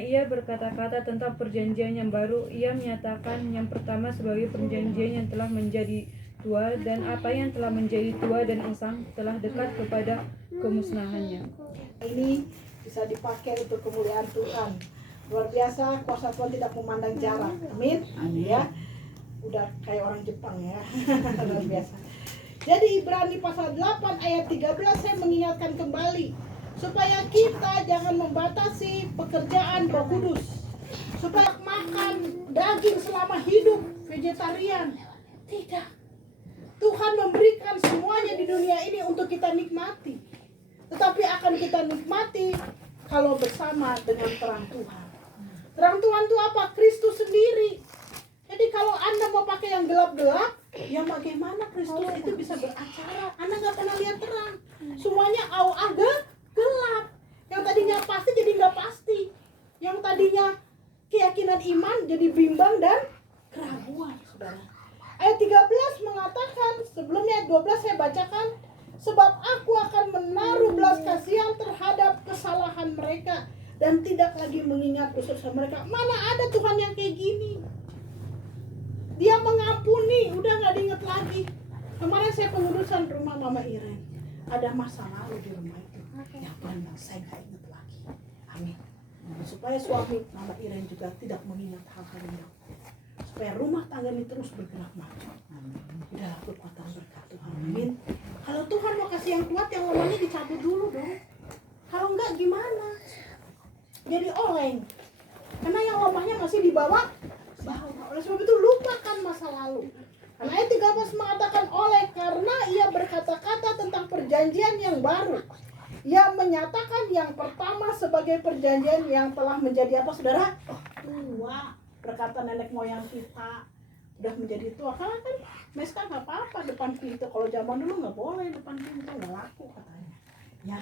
ia berkata-kata tentang perjanjian yang baru, ia menyatakan yang pertama sebagai perjanjian yang telah menjadi tua, dan apa yang telah menjadi tua dan usang telah dekat kepada kemusnahannya. Ini bisa dipakai untuk kemuliaan Tuhan. Luar biasa, kuasa Tuhan tidak memandang jarak. Amin. Ya, udah kayak orang Jepang ya. Luar biasa. Jadi Ibrani pasal 8 ayat 13 saya mengingatkan kembali supaya kita jangan membatasi pekerjaan Roh Kudus. Supaya makan daging selama hidup vegetarian. Tidak. Tuhan memberikan semuanya di dunia ini untuk kita nikmati. Tetapi akan kita nikmati kalau bersama dengan terang Tuhan. Terang Tuhan itu apa? Kristus sendiri. Jadi kalau Anda mau pakai yang gelap-gelap, ya bagaimana Kristus itu bisa beracara? Anda nggak pernah lihat terang. Semuanya ada gelap. Yang tadinya pasti jadi nggak pasti. Yang tadinya keyakinan iman jadi bimbang dan keraguan, saudara. Ayat 13 mengatakan, sebelumnya ayat 12 saya bacakan, sebab aku akan menaruh belas kasihan terhadap kesalahan mereka dan tidak lagi mengingat dosa mereka. Mana ada Tuhan yang kayak gini? Dia mengampuni, udah gak diingat lagi. Kemarin saya pengurusan rumah Mama Iren, ada masa lalu di rumah itu yang benar saya gak ingat lagi. Amin. Supaya suami Mama Iren juga tidak mengingat hal-hal yang, supaya rumah tangga ini terus bergerak maju. Di dalam kekuatan berkat Tuhan. Amin. Kalau Tuhan mau kasih yang kuat, yang lemahnya dicabut dulu dong. Kalau enggak gimana? Jadi oleng. Karena yang lemahnya masih di bawah. Oleh sebab itu lupakan masa lalu. Karena ayat 13 mengatakan oleh karena ia berkata-kata tentang perjanjian yang baru. Ia menyatakan yang pertama sebagai perjanjian yang telah menjadi apa, saudara? Tua. Berkata nenek moyang kita udah menjadi tua. Karena kan Meska nggak apa-apa depan pintu. Kalau zaman dulu nggak boleh depan pintu, nggak laku katanya. Ya,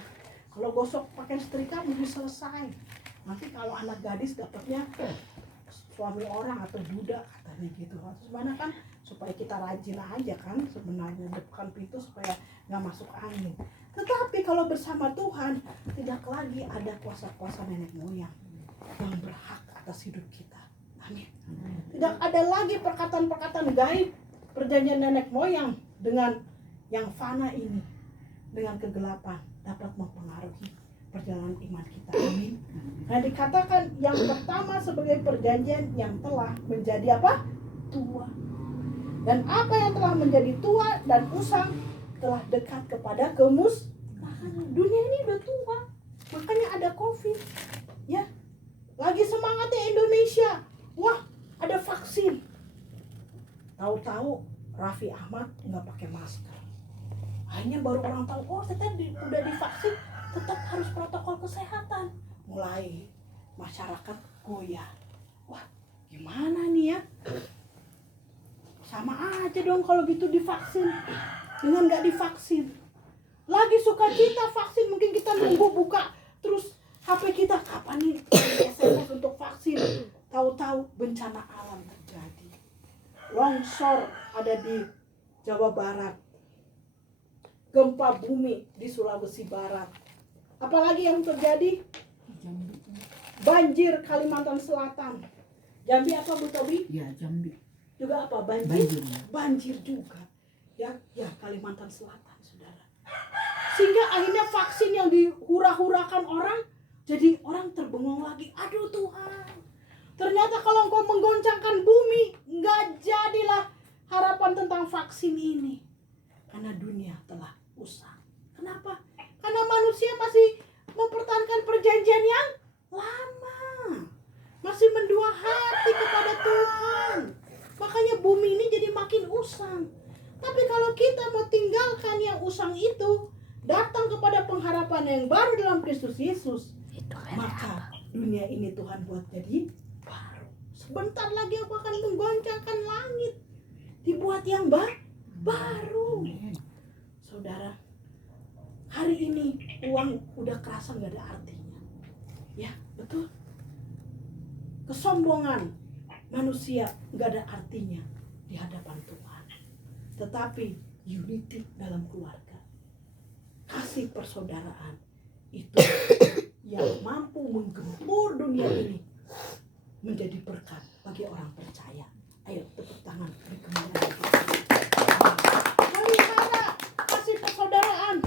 kalau gosok pakai setrika mungkin selesai. Nanti kalau anak gadis dapatnya suami orang atau budak katanya gitu. Terus mana kan supaya kita rajin aja kan sebenarnya depan pintu supaya nggak masuk angin. Tetapi kalau bersama Tuhan tidak lagi ada kuasa-kuasa nenek moyang yang berhak atas hidup kita. Amin. Tidak ada lagi perkataan-perkataan gaib perjanjian nenek moyang dengan yang fana ini, dengan kegelapan dapat mempengaruhi perjalanan iman kita. Amin. Nah, dikatakan yang pertama sebagai perjanjian yang telah menjadi apa? Tua. Dan apa yang telah menjadi tua dan usang telah dekat kepada kemusnahan. Dunia ini udah tua. Makanya ada COVID. Ya. Lagi semangatnya Indonesia. Wah, ada vaksin. Tahu-tahu Raffi Ahmad nggak pakai masker. Akhirnya baru orang tahu, oh ternyata udah divaksin, tetap harus protokol kesehatan. Mulai masyarakat goyah. Wah, gimana nih ya? Sama aja dong kalau gitu divaksin dengan nggak divaksin. Lagi sukacita vaksin, mungkin kita nunggu buka terus HP kita kapan nih SMS untuk vaksin. Tahu-tahu bencana alam terjadi. Longsor ada di Jawa Barat. Gempa bumi di Sulawesi Barat. Apalagi yang terjadi? Banjir Kalimantan Selatan. Jambi apa Bu Tobi? Ya, Jambi. Juga apa? Banjir. Banjir juga. Ya Kalimantan Selatan, saudara. Sehingga akhirnya vaksin yang dihura-hurakan orang, jadi orang terbengong lagi. Aduh Tuhan. Ternyata kalau engkau menggoncangkan bumi, nggak jadilah harapan tentang vaksin ini. Karena dunia telah usang. Kenapa? Karena manusia masih mempertahankan perjanjian yang lama. Masih mendua hati kepada Tuhan. Makanya bumi ini jadi makin usang. Tapi kalau kita mau tinggalkan yang usang itu, datang kepada pengharapan yang baru dalam Kristus Yesus, maka dunia ini Tuhan buat jadi baru. Sebentar lagi aku akan menggoncangkan langit, dibuat yang baru. Saudara, hari ini uang udah kerasa gak ada artinya. Ya, betul. Kesombongan manusia gak ada artinya di hadapan Tuhan. Tetapi unity dalam keluarga, kasih persaudaraan, itu yang mampu menggempur dunia ini menjadi berkat bagi orang percaya. Ayo tepuk tangan, beri kemuliaan. Pelihara kasih persaudaraan,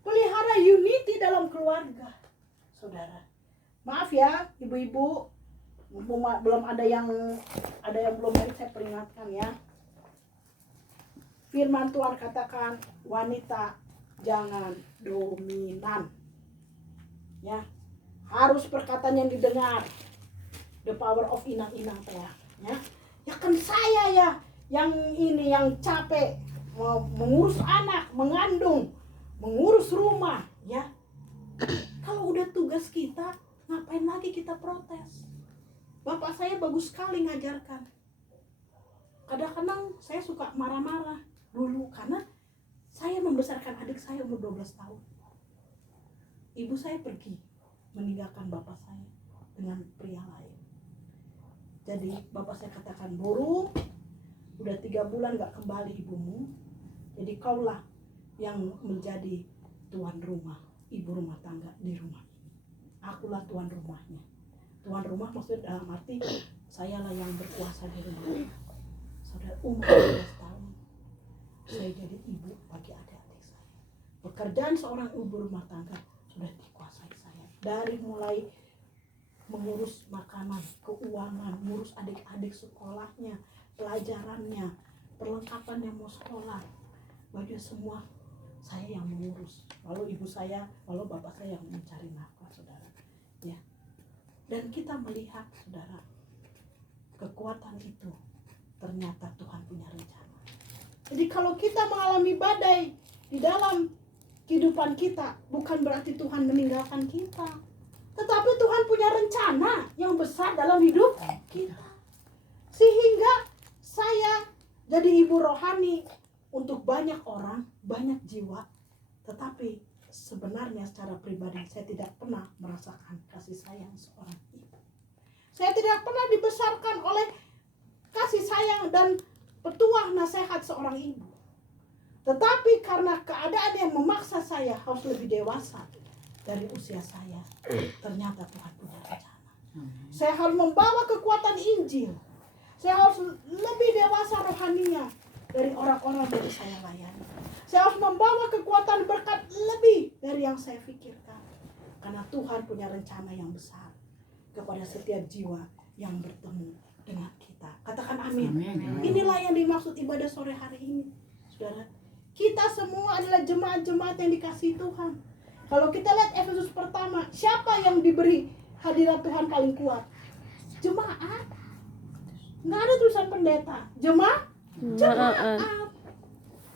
pelihara unity dalam keluarga, saudara. Maaf ya ibu-ibu, belum ada yang belum baik, saya peringatkan ya. Firman Tuhan katakan wanita jangan dominan. Ya, harus perkataan yang didengar. The power of inang-inang ya. Ya kan saya ya yang ini yang capek mengurus anak, mengandung, mengurus rumah ya. Kalau udah tugas kita, ngapain lagi kita protes? Bapak saya bagus sekali ngajarkan. Kadang-kadang saya suka marah-marah dulu karena saya membesarkan adik saya umur 12 tahun. Ibu saya pergi meninggalkan bapak saya dengan pria lain. Jadi bapak saya katakan, burung, udah 3 bulan gak kembali ibumu, jadi kaulah yang menjadi tuan rumah, ibu rumah tangga di rumah ini. Akulah tuan rumahnya. Tuan rumah maksudnya dalam arti sayalah yang berkuasa di rumah ini. Saudara, umur 12 tahun saya jadi ibu bagi adik-adik saya. Pekerjaan seorang ibu rumah tangga sudah dikuasai saya. Dari mulai mengurus makanan, keuangan, ngurus adik-adik sekolahnya, pelajarannya, perlengkapan yang mau sekolah, baju semua saya yang mengurus. Lalu ibu saya, lalu bapak saya yang mencari nafkah, saudara. Ya. Dan kita melihat, saudara, kekuatan itu ternyata Tuhan punya rencana. Jadi kalau kita mengalami badai di dalam kehidupan kita, bukan berarti Tuhan meninggalkan kita. Tetapi Tuhan punya rencana yang besar dalam hidup kita. Sehingga saya jadi ibu rohani untuk banyak orang, banyak jiwa. Tetapi sebenarnya secara pribadi saya tidak pernah merasakan kasih sayang seorang ibu. Saya tidak pernah dibesarkan oleh kasih sayang dan petuah nasihat seorang ibu. Tetapi karena keadaan yang memaksa saya harus lebih dewasa dari usia saya, ternyata Tuhan punya rencana. Saya harus membawa kekuatan Injil. Saya harus lebih dewasa rohaninya dari orang-orang yang saya layani. Saya harus membawa kekuatan berkat lebih dari yang saya pikirkan. Karena Tuhan punya rencana yang besar kepada setiap jiwa yang bertemu dengan kita. Katakan amin. Inilah yang dimaksud ibadah sore hari ini, saudara. Kita semua adalah jemaat-jemaat yang dikasihi Tuhan. Kalau kita lihat Efesus pertama, siapa yang diberi hadirat Tuhan paling kuat? Jemaat. Nggak ada tulisan pendeta. Jemaat.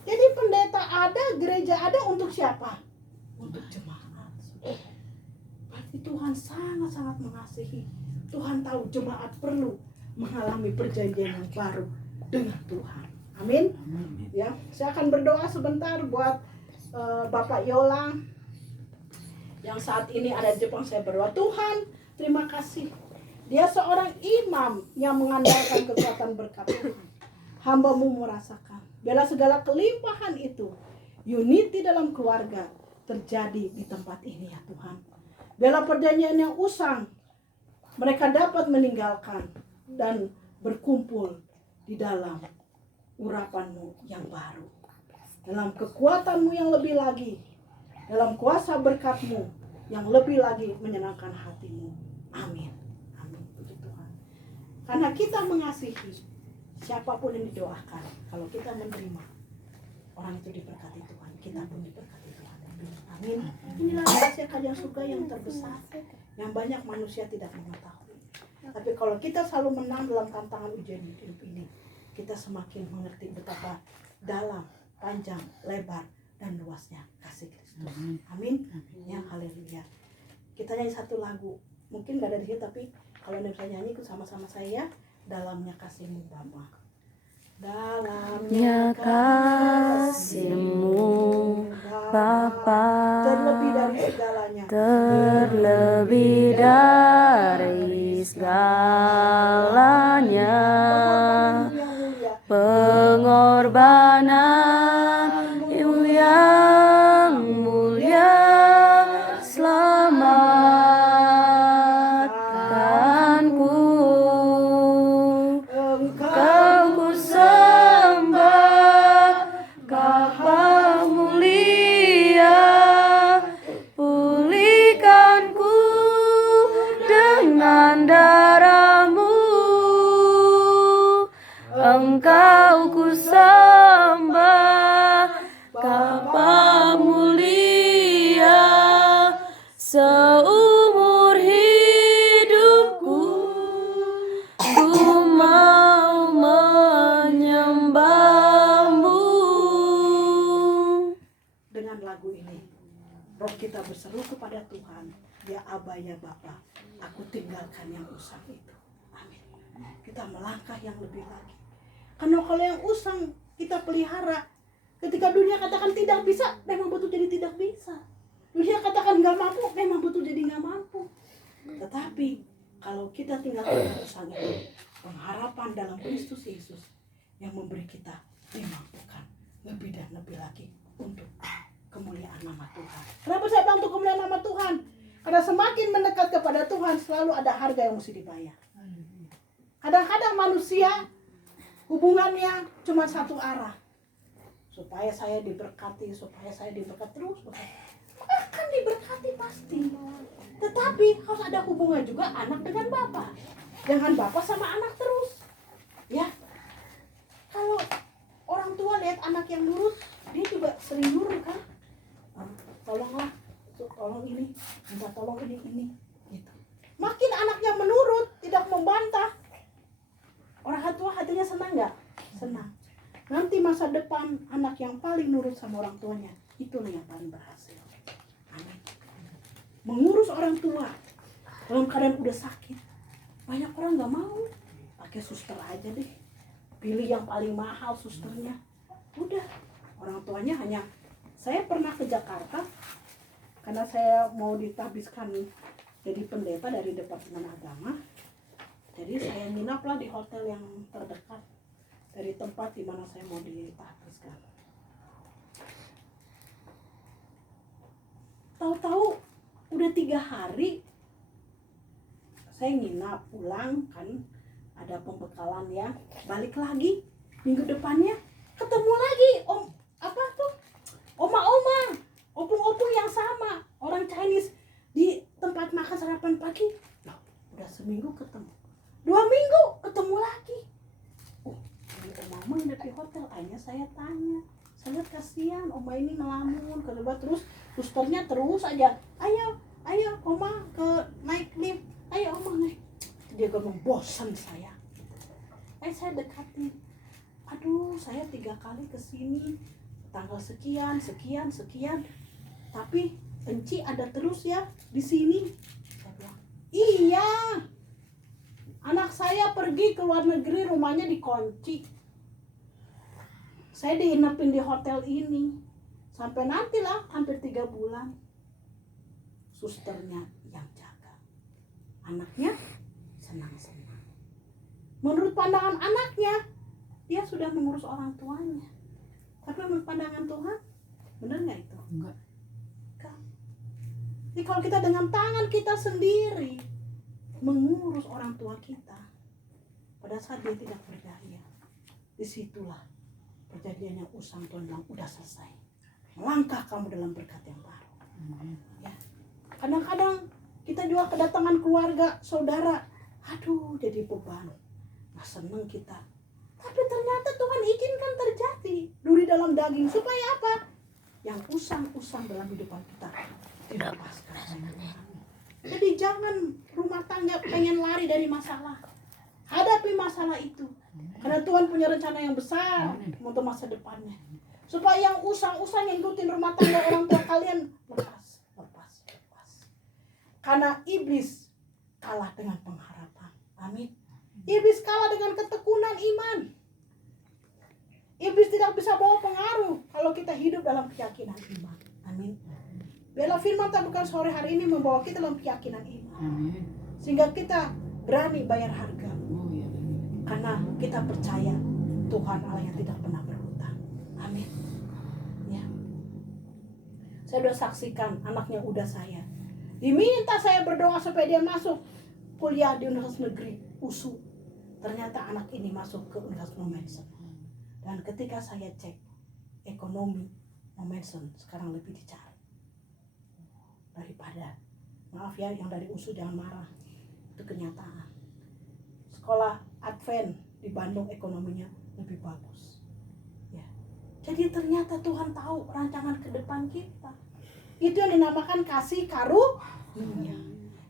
Jadi pendeta ada, gereja ada untuk siapa? Untuk jemaat. Berarti Tuhan sangat-sangat mengasihi. Tuhan tahu jemaat perlu mengalami perjanjian yang baru dengan Tuhan. Amin. Ya, saya akan berdoa sebentar buat Bapak Yola yang saat ini ada di Jepang. Saya berdoa, Tuhan, terima kasih. Dia seorang imam yang mengandalkan kekuatan berkat Tuhan. Hamba-Mu merasakan biarlah segala kelimpahan itu, unity dalam keluarga terjadi di tempat ini ya Tuhan. Biarlah perjanjian yang usang mereka dapat meninggalkan dan berkumpul di dalam urapan-Mu yang baru. Dalam kekuatan-Mu yang lebih lagi, dalam kuasa berkat-Mu yang lebih lagi menyenangkan hati-Mu. Amin. Amin. Puji Tuhan. Karena kita mengasihi siapapun yang didoakan, kalau kita menerima, orang itu diberkati Tuhan, kita pun diberkati Tuhan. Amin. Inilah rahasia kerajaan surga yang terbesar, yang banyak manusia tidak mengetahui. Tapi kalau kita selalu menang dalam tantangan ujian hidup ini, kita semakin mengerti betapa dalam, panjang, lebar, dan luasnya kasih Kristus. Amin. Ya, haleluya. Kita nyanyi satu lagu. Mungkin gak ada di sini, tapi kalau Anda bisa nyanyi ikut sama-sama saya. Dalamnya kasih-Mu Bapa. Dalamnya kasih-Mu Bapa, terlebih dari segalanya, terlebih dari segalanya, pengorbanan-Mu yang mulia, selamatkanku berseru kepada Tuhan, ya Aba ya Bapa, aku tinggalkan yang usang itu. Amin. Kita melangkah yang lebih lagi. Karena kalau yang usang kita pelihara, ketika dunia katakan tidak bisa, memang betul jadi tidak bisa. Dunia katakan nggak mampu, memang betul jadi nggak mampu. Tetapi kalau kita tinggalkan yang usang itu, pengharapan dalam Kristus Yesus yang memberi kita dimampukan lebih dan lebih lagi untuk kemuliaan nama Tuhan. Kenapa saya bilang untuk kemuliaan nama Tuhan? Karena semakin mendekat kepada Tuhan selalu ada harga yang mesti dibayar. Kadang-kadang manusia hubungannya cuma satu arah. Supaya saya diberkati, supaya saya diberkati terus. Akan diberkati pasti. Tetapi harus ada hubungan juga anak dengan bapak. Jangan bapak sama anak terus. Ya. Kalau orang tua lihat anak yang nurut, dia juga sering nurut kan. Tolonglah, tolong ini, minta tolong ini gitu. Makin anaknya menurut, tidak membantah, orang tua hatinya senang nggak? Senang. Nanti masa depan anak yang paling nurut sama orang tuanya, itulah yang paling berhasil. Amin. Mengurus orang tua dalam keadaan udah sakit, banyak orang nggak mau, pakai suster aja deh, pilih yang paling mahal susternya. Udah, orang tuanya hanya. Saya pernah ke Jakarta karena saya mau ditabiskan jadi pendeta dari Departemen Agama. Jadi saya nginaplah di hotel yang terdekat dari tempat di mana saya mau ditabiskan. Tahu-tahu udah 3 hari saya nginap, pulang kan ada pembekalan ya, balik lagi minggu depannya ketemu lagi oma-oma, opung-opung yang sama, orang Chinese di tempat makan sarapan pagi. Loh, udah seminggu ketemu, 2 minggu ketemu lagi. Ini oma nginep di hotel. Akhirnya saya tanya, saya lihat kasihan oma ini ngelamun keluar terus, susternya terus aja, ayo oma ke naik lift, ayo oma naik. Dia ngomong bosan saya. Saya dekatin, aduh saya 3 kali kesini tanggal sekian, tapi Enci ada terus ya di sini. Saya bilang, iya, anak saya pergi ke luar negeri, rumahnya dikunci. Saya diinapin di hotel ini sampai nantilah hampir 3 bulan. Susternya yang jaga, anaknya senang-senang. Menurut pandangan anaknya, dia sudah mengurus orang tuanya. Tapi menurut pandangan Tuhan, benar nggak itu? Enggak. Jadi kalau kita dengan tangan kita sendiri mengurus orang tua kita, pada saat dia tidak berdaya, disitulah perjanjian yang usang Tuhan bilang udah selesai. Melangkah kamu dalam berkat yang baru. Ya. Kadang-kadang kita juga kedatangan keluarga, saudara, aduh jadi beban. Nah seneng kita. Tapi ternyata Tuhan izinkan terjadi duri dalam daging supaya apa? Yang usang-usang dalam kehidupan kita dilepaskan. Jadi jangan rumah tangga pengen lari dari masalah. Hadapi masalah itu. Karena Tuhan punya rencana yang besar untuk masa depannya. Supaya yang usang-usang yang ikutin rumah tangga orang tua kalian lepas. Karena iblis kalah dengan pengharapan. Amin. Iblis kalah dengan ketekunan iman. Iblis tidak bisa bawa pengaruh kalau kita hidup dalam keyakinan iman. Amin. Biarlah firman Tuhan bukan sore hari ini membawa kita dalam keyakinan iman. Amin. Sehingga kita berani bayar harga. Karena kita percaya Tuhan Allah yang tidak pernah berhutang. Amin. Ya. Saya sudah saksikan anaknya udah saya. Diminta saya berdoa supaya dia masuk kuliah di Universitas Negeri USU. Ternyata anak ini masuk ke Universitas Momensen. Dan ketika saya cek ekonomi Momensen sekarang lebih dicari daripada, maaf ya yang dari USU jangan marah, itu kenyataan. Sekolah Advent di Bandung ekonominya lebih bagus. Ya. Jadi ternyata Tuhan tahu rancangan ke depan kita. Itu yang dinamakan kasih karunia.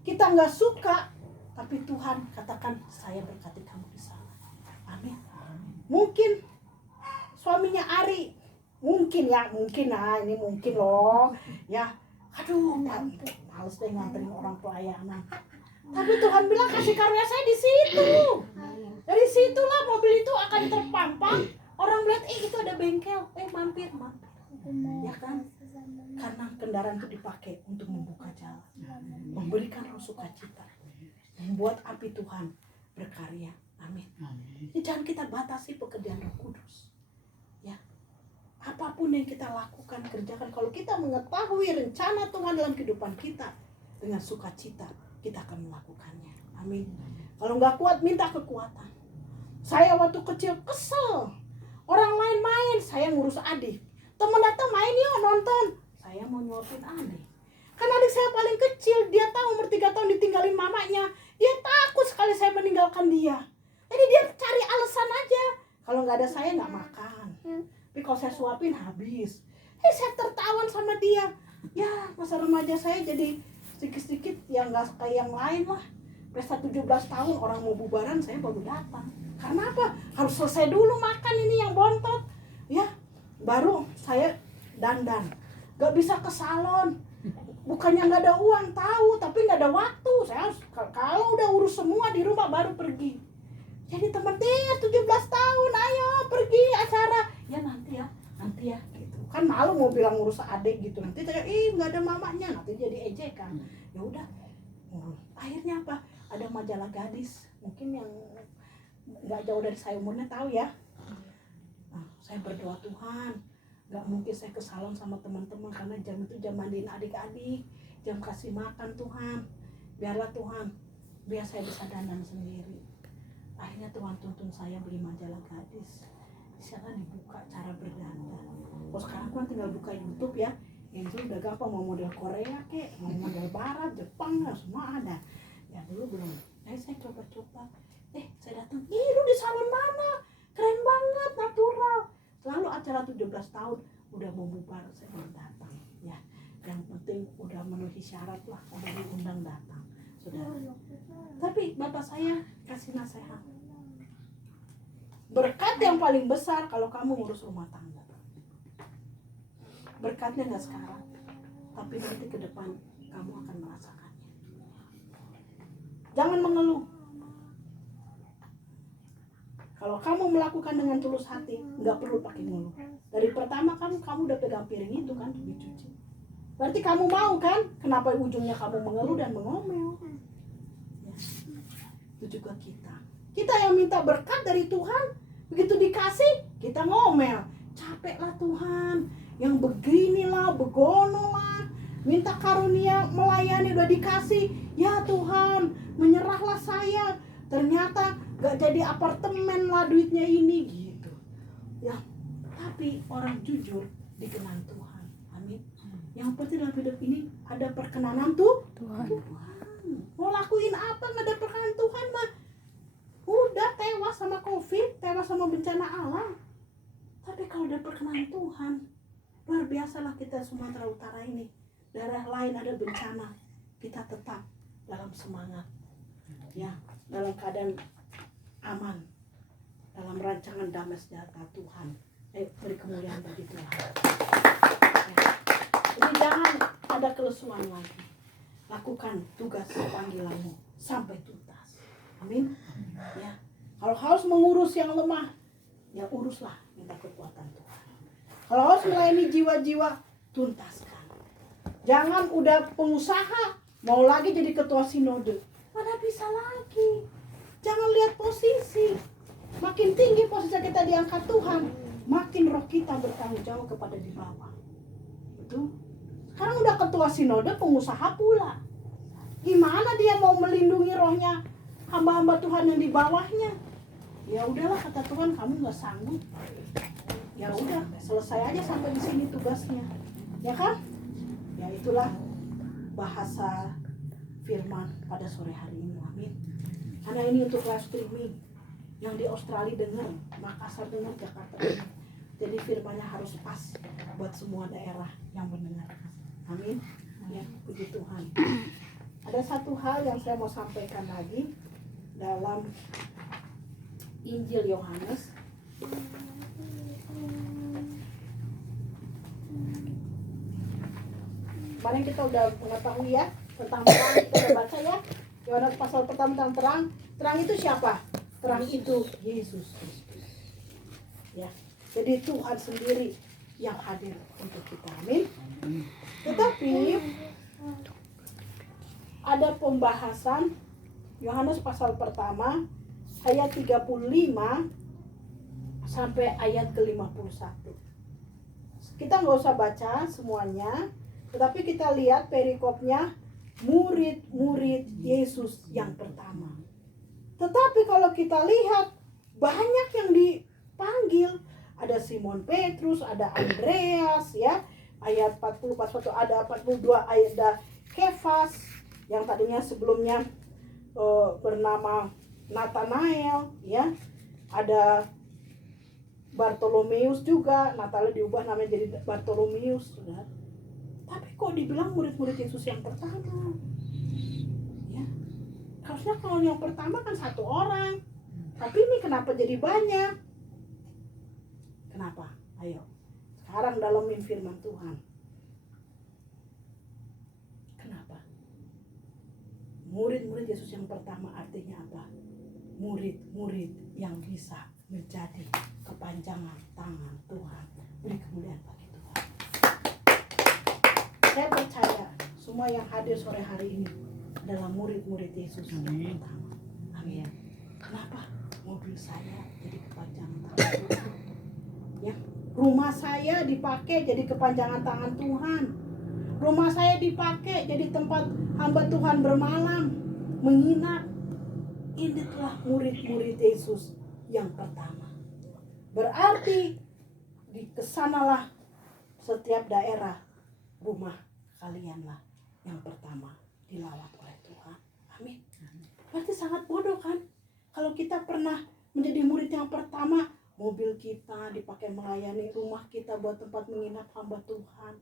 Kita nggak suka, tapi Tuhan katakan saya berkati kamu di sana. Amin. Mungkin suaminya Ari, mungkin ini mungkin loh, ya Aduh, males deh nganterin orang pelayanan. Tapi Tuhan bilang kasih karunia saya di situ. Dari situlah mobil itu akan terpampang. Orang melihat, itu ada bengkel, mampir. Ya kan? Karena kendaraan itu dipakai untuk membuka jalan, memberikan roh sukacita, membuat api Tuhan berkarya. Amin. Jadi jangan kita batasi pekerjaan Roh Kudus. Ya, apapun yang kita lakukan, kerjakan. Kalau kita mengetahui rencana Tuhan dalam kehidupan kita, dengan sukacita kita akan melakukannya. Amin. Kalau nggak kuat, minta kekuatan. Saya waktu kecil kesel. Orang lain main, saya ngurus adik. Teman datang main yuk nonton. Saya mau nyuapin adik. Kan adik saya paling kecil, dia tahu umur 3 tahun ditinggalin mamanya. Dia takut sekali saya meninggalkan dia. Jadi dia cari alasan aja. Kalau nggak ada saya nggak makan. Tapi kalau saya suapin habis. Saya tertawan sama dia. Ya masa remaja saya jadi sedikit-sedikit yang nggak kayak yang lain lah. Pesta 17 tahun orang mau bubaran saya baru datang. Karena apa? Harus selesai dulu makan ini yang bontot. Ya baru saya dandan. Gak bisa ke salon. Bukannya nggak ada uang, tahu, tapi nggak ada waktu. Saya harus kalau udah urus semua di rumah baru pergi. Jadi teman dia 17 tahun, ayo pergi acara. Ya nanti ya gitu. Kan malu mau bilang ngurus adik gitu. Nanti saya nggak ada mamanya, nanti jadi ejekan. Ya udah. Akhirnya apa? Ada majalah gadis. Mungkin yang nggak jauh dari saya umurnya tahu ya. Nah, saya berdoa Tuhan. Gak mungkin saya ke salon sama teman-teman karena jam itu jam mandiin adik-adik, jam kasih makan Tuhan. Biarlah Tuhan, biar saya bisa dandan sendiri. Akhirnya Tuhan tuntun saya beli majalah gadis. Di sana dibuka cara berdandan. Oh sekarang kan tinggal buka YouTube ya. Yang itu udah gampang, mau model Korea kek, mau model Barat, Jepang, semua ada. Ya dulu belum. Saya coba-coba. Saya datang, lu di salon mana? Keren banget, natural. Selalu acara 17 tahun udah mau bubar saya belum datang ya. Yang penting udah memenuhi syarat lah, udah diundang datang. Saudara. Tapi bapak saya kasih nasihat. Berkat yang paling besar kalau kamu ngurus rumah tangga. Berkatnya nggak sekarang, tapi nanti ke depan kamu akan merasakannya. Jangan mengeluh. Kalau kamu melakukan dengan tulus hati, nggak perlu pakai ngeluh. Dari pertama kamu udah pegang piring itu kan dicuci. Berarti kamu mau kan? Kenapa ujungnya kamu mengeluh dan mengomel? Ya. Itu juga kita. Kita yang minta berkat dari Tuhan, begitu dikasih kita ngomel. Capek lah Tuhan, yang beginilah, begono lah, minta karunia melayani udah dikasih. Ya Tuhan, menyerahlah saya. Ternyata gak jadi apartemen lah duitnya ini gitu ya. Tapi orang jujur dikenal Tuhan. Amin. Yang penting dalam hidup ini ada perkenanan Tuhan. Mau lakuin apa nggak ada perkenanan Tuhan mah udah tewas sama COVID, tewas sama bencana alam. Tapi kalau ada perkenanan Tuhan, luar biasalah kita Sumatera Utara ini. Daerah lain ada bencana, kita tetap dalam semangat ya, dalam keadaan aman, dalam rancangan damai sejahtera Tuhan. Beri kemuliaan bagi Tuhan ya. Jadi jangan ada kelesuan lagi. Lakukan tugas panggilanmu sampai tuntas. Amin ya. Kalau harus mengurus yang lemah, ya uruslah, minta kekuatan Tuhan. Kalau harus melayani jiwa-jiwa, tuntaskan. Jangan udah pengusaha mau lagi jadi ketua sinode, mana bisa lagi. Jangan lihat posisi. Makin tinggi posisi kita diangkat Tuhan, makin roh kita bertanggung jawab kepada di bawah. Betul? Sekarang udah ketua sinode, pengusaha pula. Gimana dia mau melindungi rohnya hamba-hamba Tuhan yang di bawahnya? Ya udahlah kata Tuhan, kamu nggak sanggup. Ya udah, selesai aja sampai di sini tugasnya. Ya kan? Ya itulah bahasa firman pada sore hari ini. Amin. Karena ini untuk live streaming yang di Australia dengar, Makassar dengar, Jakarta dengar. Jadi firmannya harus pas buat semua daerah yang mendengar. Amin. Ya, puji Tuhan. Ada satu hal yang saya mau sampaikan lagi dalam Injil Yohanes. Kemarin kita udah mengetahui ya tentang terang, kita udah baca ya. Yohanes pasal pertama tentang terang. Terang itu siapa? Terang itu Yesus Kristus. Ya. Jadi Tuhan sendiri yang hadir untuk kita. Amin. Tetapi ada pembahasan Yohanes pasal pertama ayat 35 sampai ayat ke-51. Kita nggak usah baca semuanya, tetapi kita lihat perikopnya murid-murid Yesus yang pertama. Tetapi kalau kita lihat banyak yang dipanggil, ada Simon Petrus, ada Andreas ya, ayat 40 ada 42 ada Kefas yang tadinya sebelumnya bernama Nathanael ya, ada Bartolomeus juga, Natalnya diubah namanya jadi Bartolomeus, saudara. Tapi kok dibilang murid-murid Yesus yang pertama? Ya, harusnya kalau yang pertama kan satu orang, tapi ini kenapa jadi banyak? Kenapa? Ayo, sekarang dalamin firman Tuhan. Kenapa? Murid-murid Yesus yang pertama artinya apa? Murid-murid yang bisa menjadi kepanjangan tangan Tuhan, beri kemuliaan bagi Tuhan. Saya percaya semua yang hadir sore hari ini adalah murid-murid Yesus yang pertama. Amin. Kenapa? Mobil saya jadi kepanjangan tangan Tuhan. Ya, rumah saya dipakai jadi kepanjangan tangan Tuhan. Rumah saya dipakai jadi tempat hamba Tuhan bermalam, menginap. Ini telah murid-murid Yesus yang pertama. Berarti di kesanalah setiap daerah rumah kalianlah yang pertama dilawat oleh Tuhan. Amin. Berarti sangat bodoh kan? Kalau kita pernah menjadi murid yang pertama, mobil kita dipakai melayani, rumah kita buat tempat menginap hamba Tuhan,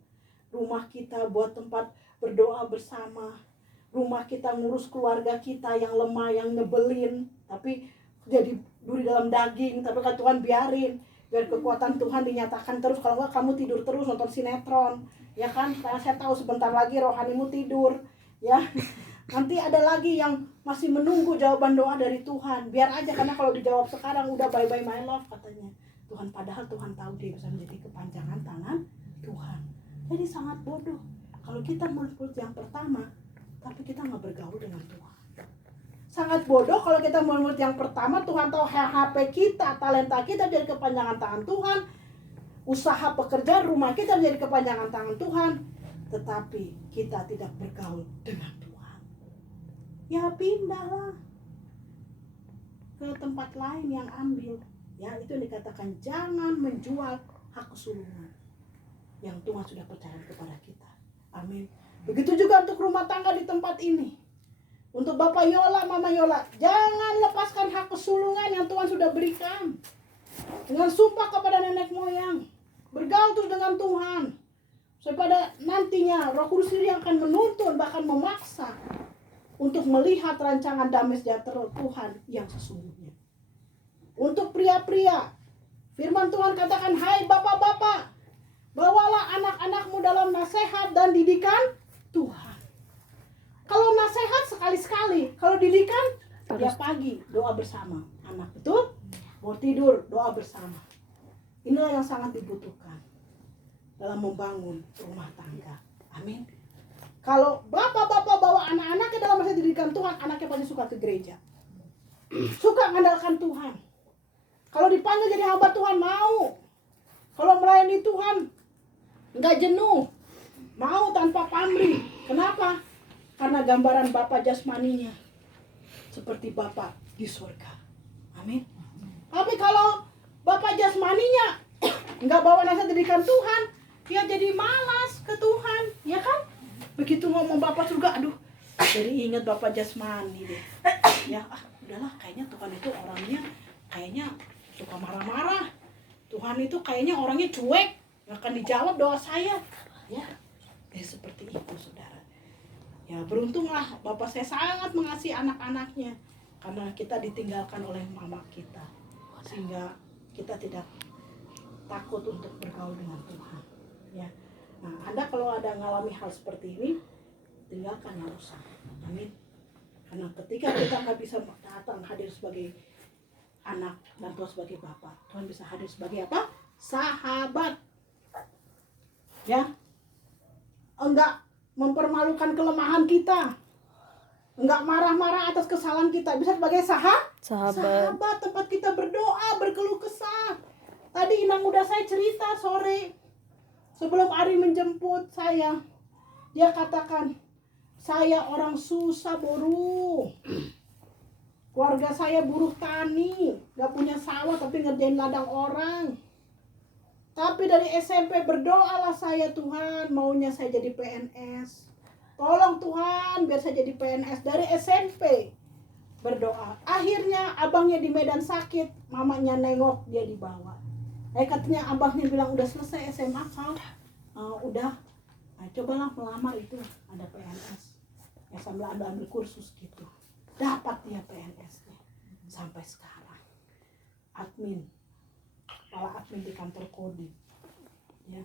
rumah kita buat tempat berdoa bersama, rumah kita ngurus keluarga kita yang lemah, yang nyebelin, tapi jadi duri dalam daging, tapi kan Tuhan biarin biar kekuatan Tuhan dinyatakan terus. Kalau enggak kamu tidur terus nonton sinetron, ya kan? Karena saya tahu sebentar lagi rohanimu tidur, ya. Nanti ada lagi yang masih menunggu jawaban doa dari Tuhan. Biar aja, karena kalau dijawab sekarang udah bye-bye my love katanya Tuhan, padahal Tuhan tahu dia bisa menjadi kepanjangan tangan Tuhan. Jadi sangat bodoh kalau kita murid-murid yang pertama tapi kita nggak bergaul dengan Tuhan. Sangat bodoh kalau kita murid yang pertama, Tuhan tahu HP kita, talenta kita jadi kepanjangan tangan Tuhan, usaha pekerjaan rumah kita menjadi kepanjangan tangan Tuhan, tetapi kita tidak bergaul dengan Tuhan. Ya pindahlah ke tempat lain yang ambil. Ya, itu yang dikatakan jangan menjual hak kesulungan yang Tuhan sudah percaya kepada kita. Amin. Begitu juga untuk rumah tangga di tempat ini. Untuk Bapak Yola, Mama Yola, jangan lepaskan hak kesulungan yang Tuhan sudah berikan. Dengan sumpah kepada nenek moyang, bergaul terus dengan Tuhan. Supaya nantinya Roh Kudus sendiri akan menuntun, bahkan memaksa untuk melihat rancangan damai sejahtera Tuhan yang sesungguhnya. Untuk pria-pria, firman Tuhan katakan, hai bapak-bapak, bawalah anak-anakmu dalam nasihat dan didikan Tuhan. Kalau nasihat sekali-sekali, kalau didikan ya pagi doa bersama anak, betul? Mau tidur doa bersama. Inilah yang sangat dibutuhkan dalam membangun rumah tangga. Amin. Kalau bapak-bapak bawa anak-anaknya dalam masa didikan Tuhan, anaknya pasti suka ke gereja, suka mengandalkan Tuhan. Kalau dipanggil jadi hamba Tuhan mau. Kalau melayani Tuhan nggak jenuh, mau tanpa pamrih. Kenapa? Karena gambaran Bapa jasmaninya seperti Bapa di surga. Amin. Tapi kalau Bapa jasmaninya nggak bawa nasihat didikan Tuhan, dia jadi malas ke Tuhan, ya kan? Begitu ngomong Bapa surga, aduh, jadi ingat Bapa jasmani deh. Ya, udahlah, kayaknya Tuhan itu orangnya kayaknya suka marah-marah. Tuhan itu kayaknya orangnya cuek, nggak akan dijawab doa saya. Ya, seperti itu, saudara. Ya, beruntunglah Bapak saya sangat mengasihi anak-anaknya karena kita ditinggalkan oleh mama kita, sehingga kita tidak takut untuk bergaul dengan Tuhan. Ya, Nah, Anda kalau ada ngalami hal seperti ini, tinggalkan yang rusak. Amin. Karena ketika kita nggak bisa datang hadir sebagai anak dan Tuhan sebagai Bapa, Tuhan bisa hadir sebagai apa? Sahabat. Ya, enggak mempermalukan kelemahan kita, enggak marah-marah atas kesalahan kita, bisa sebagai sahabat tempat kita berdoa, berkeluh kesah. Tadi Inang udah saya cerita sore sebelum Ari menjemput saya, dia katakan, saya orang susah boru, keluarga saya buruh tani, gak punya sawah tapi ngerjain ladang orang. Tapi dari SMP berdoalah saya, Tuhan maunya saya jadi PNS. Tolong Tuhan biar saya jadi PNS. Dari SMP berdoa. Akhirnya abangnya di Medan sakit, mamanya nengok, dia dibawa. Katanya abangnya bilang udah selesai SMA kau. Udah. Nah, cobalah melamar itu, ada PNS. Ya sambil ambil kursus gitu. Dapat dia PNS-nya. Sampai sekarang. Admin. Kepala admin di kantor Kodim. Ya.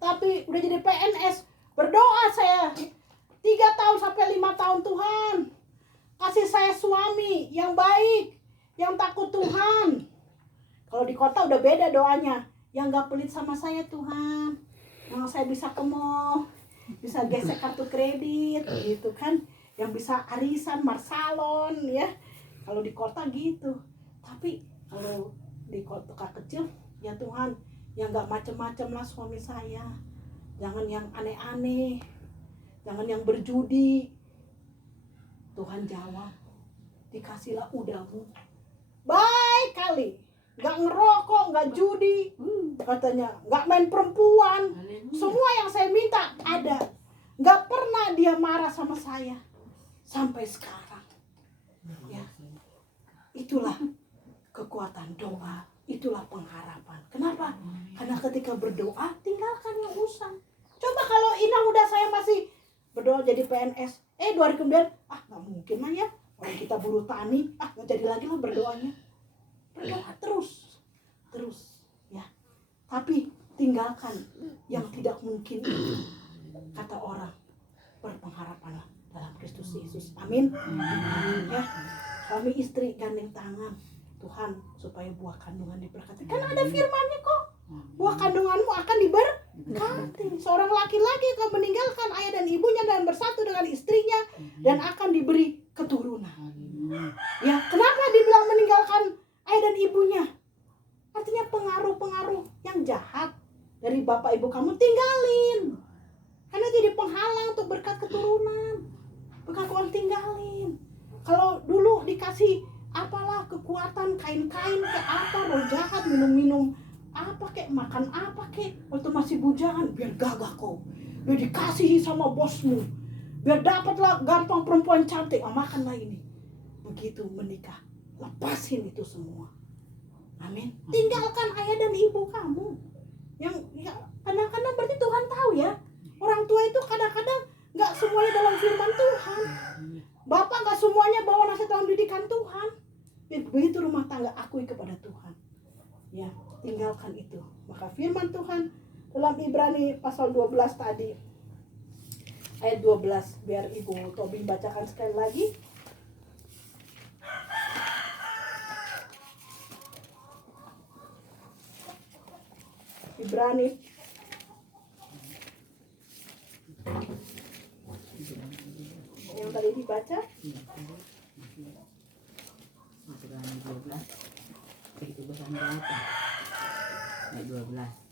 Tapi udah jadi PNS, berdoa saya 3 tahun sampai 5 tahun, Tuhan kasih saya suami yang baik, yang takut Tuhan. Kalau di kota udah beda doanya, yang gak pelit sama saya Tuhan, yang saya bisa ke mall, bisa gesek kartu kredit gitu kan, yang bisa arisan, marsalon ya. Kalau di kota gitu. Tapi kalau di kota kecil, ya Tuhan, yang gak macem-macem lah suami saya. Jangan yang aneh-aneh, jangan yang berjudi. Tuhan jawab, dikasihlah udamu. Baik kali, gak ngerokok, gak judi, katanya, gak main perempuan. Semua yang saya minta ada. Gak pernah dia marah sama saya sampai sekarang. Ya, itulah kekuatan doa, itulah pengharapan. Kenapa? Karena ketika berdoa, tinggalkan yang usang. Coba kalau Inang udah saya masih berdoa jadi PNS, 2 hari kemudian, gak mungkin lah ya, orang kita buruh tani, gak jadi lagi lah berdoanya. Berdoa terus, ya. Tapi tinggalkan yang tidak mungkin itu. Kata orang, berpengharapanlah dalam Kristus Yesus. Amin. Ya. Suami istri gandeng tangan, Tuhan supaya buah kandungan diberkati. Kan ada firman-Nya kok. Buah kandunganmu akan diberkati. Seorang laki-laki akan meninggalkan ayah dan ibunya dan bersatu dengan istrinya dan akan diberi keturunan. Ya, kenapa dibilang meninggalkan ayah dan ibunya? Artinya pengaruh-pengaruh yang jahat dari bapak ibu kamu tinggalin. Karena jadi penghalang untuk berkat keturunan. Bukan kau tinggalin. Kalau dulu dikasih apalah kekuatan, kain-kain kayak apa, roh jahat, minum-minum apa kek, makan apa kek, waktu masih bujangan, biar gagah kau, biar dikasihi sama bosmu, biar dapatlah gampang perempuan cantik, makanlah ini. Begitu menikah, lepasin itu semua. Amin. Tinggalkan ayah dan ibu kamu. Yang ya, kadang-kadang berarti Tuhan tahu ya, orang tua itu kadang-kadang nggak semuanya dalam firman Tuhan. Bapak gak semuanya bawa nasihat dalam didikan Tuhan. Begitu rumah tangga, akui kepada Tuhan. Ya, tinggalkan itu. Maka firman Tuhan dalam Ibrani pasal 12 tadi, ayat 12, biar Ibu Tobi bacakan sekali lagi. Ibrani yang tadi dibaca.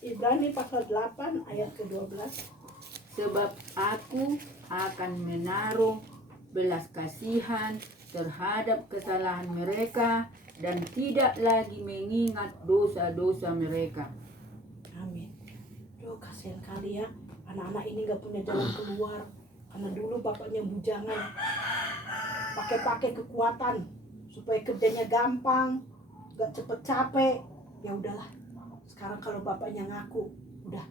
Ibrani pasal 8 ayat ke-12. Sebab aku akan menaruh belas kasihan terhadap kesalahan mereka dan tidak lagi mengingat dosa-dosa mereka. Amin. Duh, kasihan kali ya, anak-anak ini gak punya jalan keluar. Karena dulu bapaknya bujangan, pakai kekuatan supaya kerjanya gampang, gak cepet capek. Ya udahlah, sekarang kalau bapaknya ngaku, udah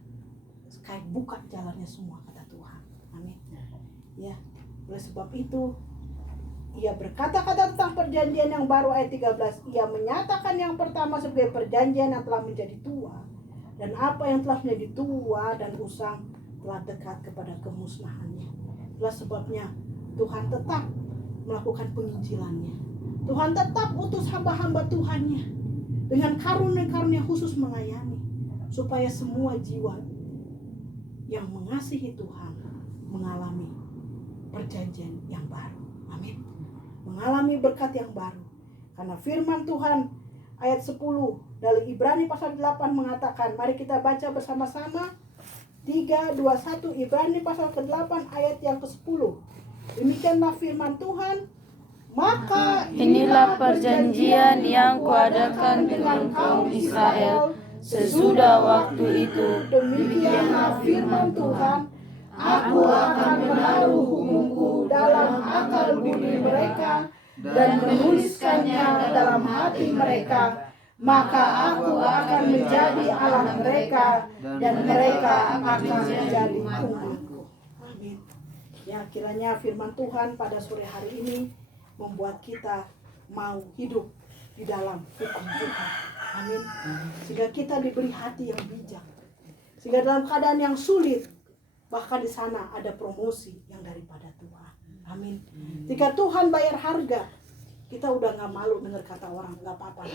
kayak buka jalannya semua, kata Tuhan. Amin. Ya, oleh sebab itu ia berkata-kata tentang perjanjian yang baru ayat 13. Ia menyatakan yang pertama sebagai perjanjian yang telah menjadi tua dan apa yang telah menjadi tua dan usang telah dekat kepada kemusnahannya. Itulah sebabnya Tuhan tetap melakukan penginjilannya. Tuhan tetap utus hamba-hamba Tuhannya dengan karunia-karunia khusus melayani, supaya semua jiwa yang mengasihi Tuhan mengalami perjanjian yang baru. Amin. Mengalami berkat yang baru. Karena firman Tuhan ayat 10 dari Ibrani pasal 8 mengatakan, mari kita baca bersama-sama. 3, 2, 1, Ibrani pasal ke-8 ayat yang ke-10. Demikianlah firman Tuhan. Maka Inilah perjanjian yang kuadakan dengan kaum Israel sesudah waktu itu. Demikianlah firman Tuhan. Aku akan menaruh hukumku dalam akal budi mereka dan menuliskannya dalam hati mereka. Maka aku akan menjadi Allah mereka dan mereka akan menjadi umatku. Amin. Ya, kiranya firman Tuhan pada sore hari ini membuat kita mau hidup di dalam hukum Tuhan. Amin. Sehingga kita diberi hati yang bijak. Sehingga dalam keadaan yang sulit, bahkan di sana ada promosi yang daripada Tuhan. Amin. Jika Tuhan bayar harga, kita udah gak malu dengar kata orang, gak apa-apa.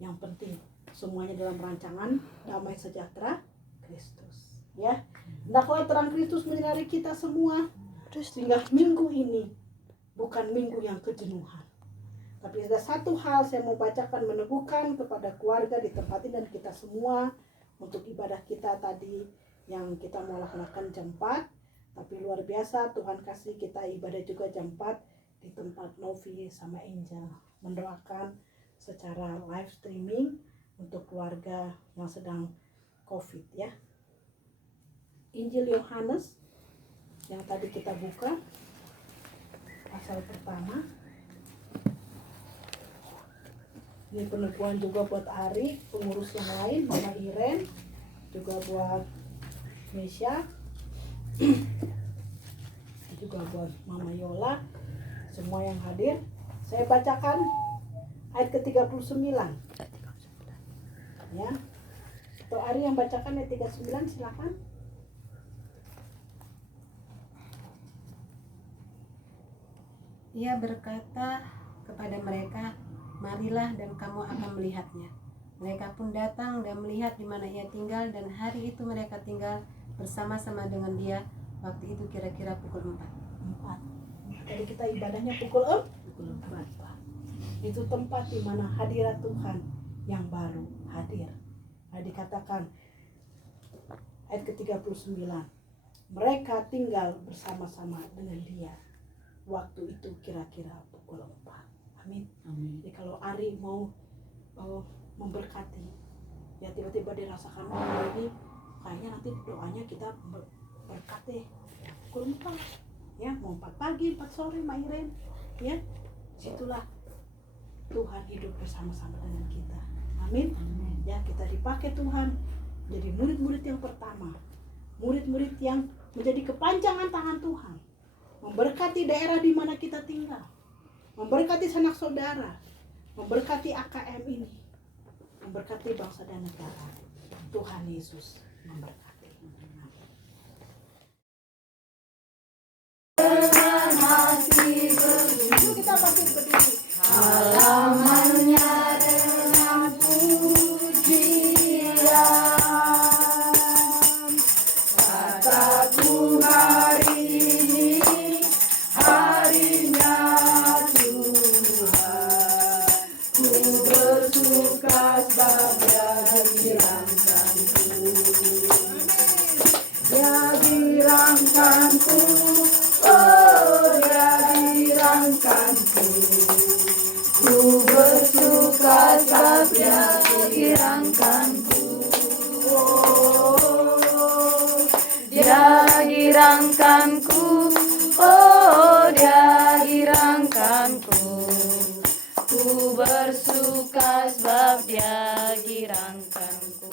Yang penting semuanya dalam rancangan damai sejahtera Kristus. Ya, hendaklah terang Kristus menyinari kita semua, sehingga minggu ini bukan minggu yang kejenuhan. Tapi ada satu hal saya mau bacakan, meneguhkan kepada keluarga di tempat ini dan kita semua untuk ibadah kita tadi yang kita mau lakukan jam 4. Tapi luar biasa Tuhan kasih kita ibadah juga jam 4 di tempat Novi sama Angel. Mendoakan secara live streaming untuk keluarga yang sedang COVID ya. Injil Yohanes yang tadi kita buka pasal pertama. Ini peneguhan juga buat Ari, pengurus yang lain, Mama Iren, juga buat Mesya, juga buat Mama Yola, semua yang hadir. Saya bacakan ayat ke-39. Ya. Atau Ari yang bacakan ayat 39, silakan. Ia berkata kepada mereka, marilah dan kamu akan melihatnya. Mereka pun datang dan melihat di mana ia tinggal, dan hari itu mereka tinggal bersama-sama dengan dia. Waktu itu kira-kira pukul 4. Jadi kita ibadahnya pukul 4. Itu tempat di mana hadirat Tuhan yang baru hadir. Nah, dikatakan ayat ke-39, mereka tinggal bersama-sama dengan dia. Waktu itu kira-kira pukul 4. Amin. Amin. Jadi kalau Ari mau memberkati, ya tiba-tiba dirasakan ini kayaknya nanti doanya kita berkat deh pukul 4 ya, mau 4 pagi 4 sore Mairen ya, situlah Tuhan hidup bersama-sama dengan kita. Amin. Ya, kita dipakai Tuhan jadi murid-murid yang pertama, murid-murid yang menjadi kepanjangan tangan Tuhan, memberkati daerah di mana kita tinggal, memberkati sanak saudara, memberkati AKM ini, memberkati bangsa dan negara. Tuhan Yesus memberkati. Dengan hati berdiri, kita pasti berdiri. Halamannya dengan pujian, kataku hari ini harinya Tuhan, ku bersuka sebab Dia dirangkanku, Dia dirangkanku, oh Dia dirangkanku, ku bersuka sebab Dia dirangkanku, oh Dia dirangkanku, oh Dia dirangkanku. Ku bersuka sebab Dia dirangkanku.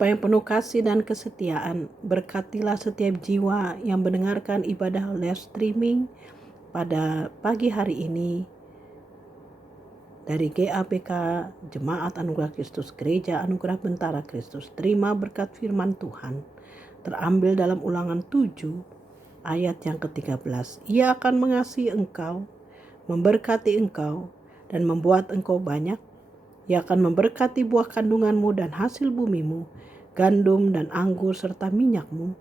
Bapa yang penuh kasih dan kesetiaan, berkatilah setiap jiwa yang mendengarkan ibadah live streaming pada pagi hari ini dari GAPK Jemaat Anugerah Kristus Gereja Anugerah Bentara Kristus. Terima berkat firman Tuhan terambil dalam Ulangan 7 ayat yang ke-13. Ia akan mengasihi engkau, memberkati engkau, dan membuat engkau banyak. Ia akan memberkati buah kandunganmu dan hasil bumimu, gandum dan anggur serta minyakmu,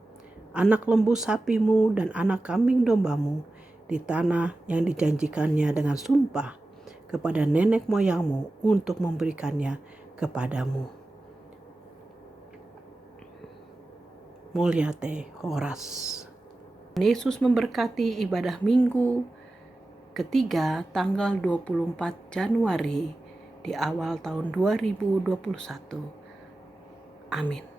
anak lembu sapimu dan anak kambing dombamu di tanah yang dijanjikannya dengan sumpah kepada nenek moyangmu untuk memberikannya kepadamu. Mulia Te Horas. Yesus memberkati ibadah minggu ketiga tanggal 24 Januari di awal tahun 2021. Amin.